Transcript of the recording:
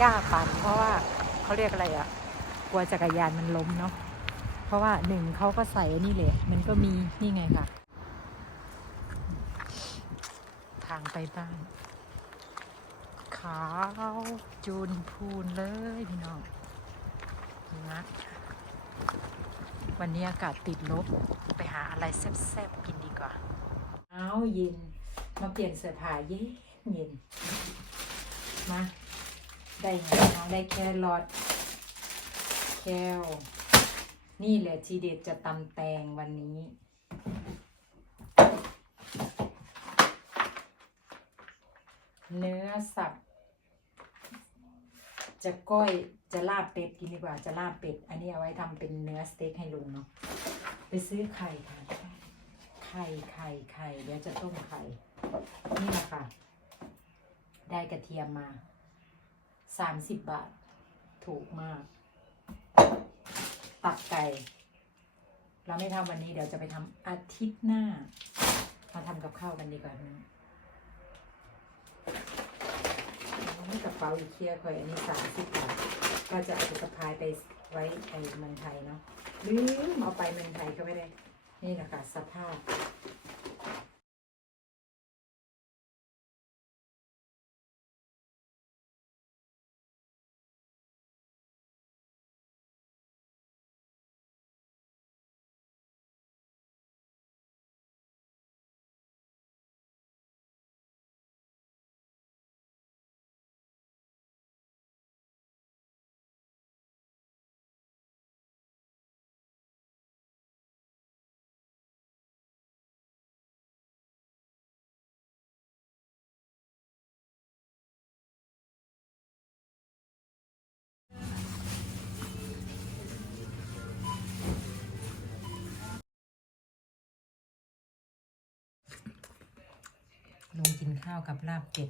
กล้าปั่นเพราะว่าเขาเรียกอะไรอะกลัวจักรยานมันล้มเนาะเพราะว่าหนึ่งเขาก็ใส่นนี่เลยมันก็มีนี่ไงค่ะ ทางไปบ้านขาวจูนพูนเลยพี่น้องนะวันนี้อากาศติดลบไปหาอะไรแซ่บๆกินดีกว่าเอาเย็น มาเปลี่ยนเสื้อผ้าเย็นเย็นมา ได้ไงน้องได้แครอทแคลนี่แหละทีเด็ดจะตำแตงวันนี้ เนื้อสับจะก้อยจะลาบเป็ดกินดีกว่าจะลาบเป็ด อันนี้เอาไว้ทำเป็นเนื้อสเต็กให้ลุงเนาะไปซื้อไข่ค่ะไข่ไข่ไข่เดี๋ยวจะต้มไข่ นี่แหละค่ะ ได้กระเทียมมา สามสิบบาท ถูกมาก ตับไก่ เราไม่ทำวันนี้เดี๋ยวจะไปทำอาทิตย์หน้า มาทำกับข้าวกันดีกว่านะกระเป๋าอีเคียคอยอันนี้สามสิบบาท ก็จะเอาสะพายไปไว้ในเมืองไทยเนาะลืมเอาไปเมืองไทยก็ไม่ได้ นี่แหละค่ะสภาพ ลงกินข้าวกับลาบเป็ด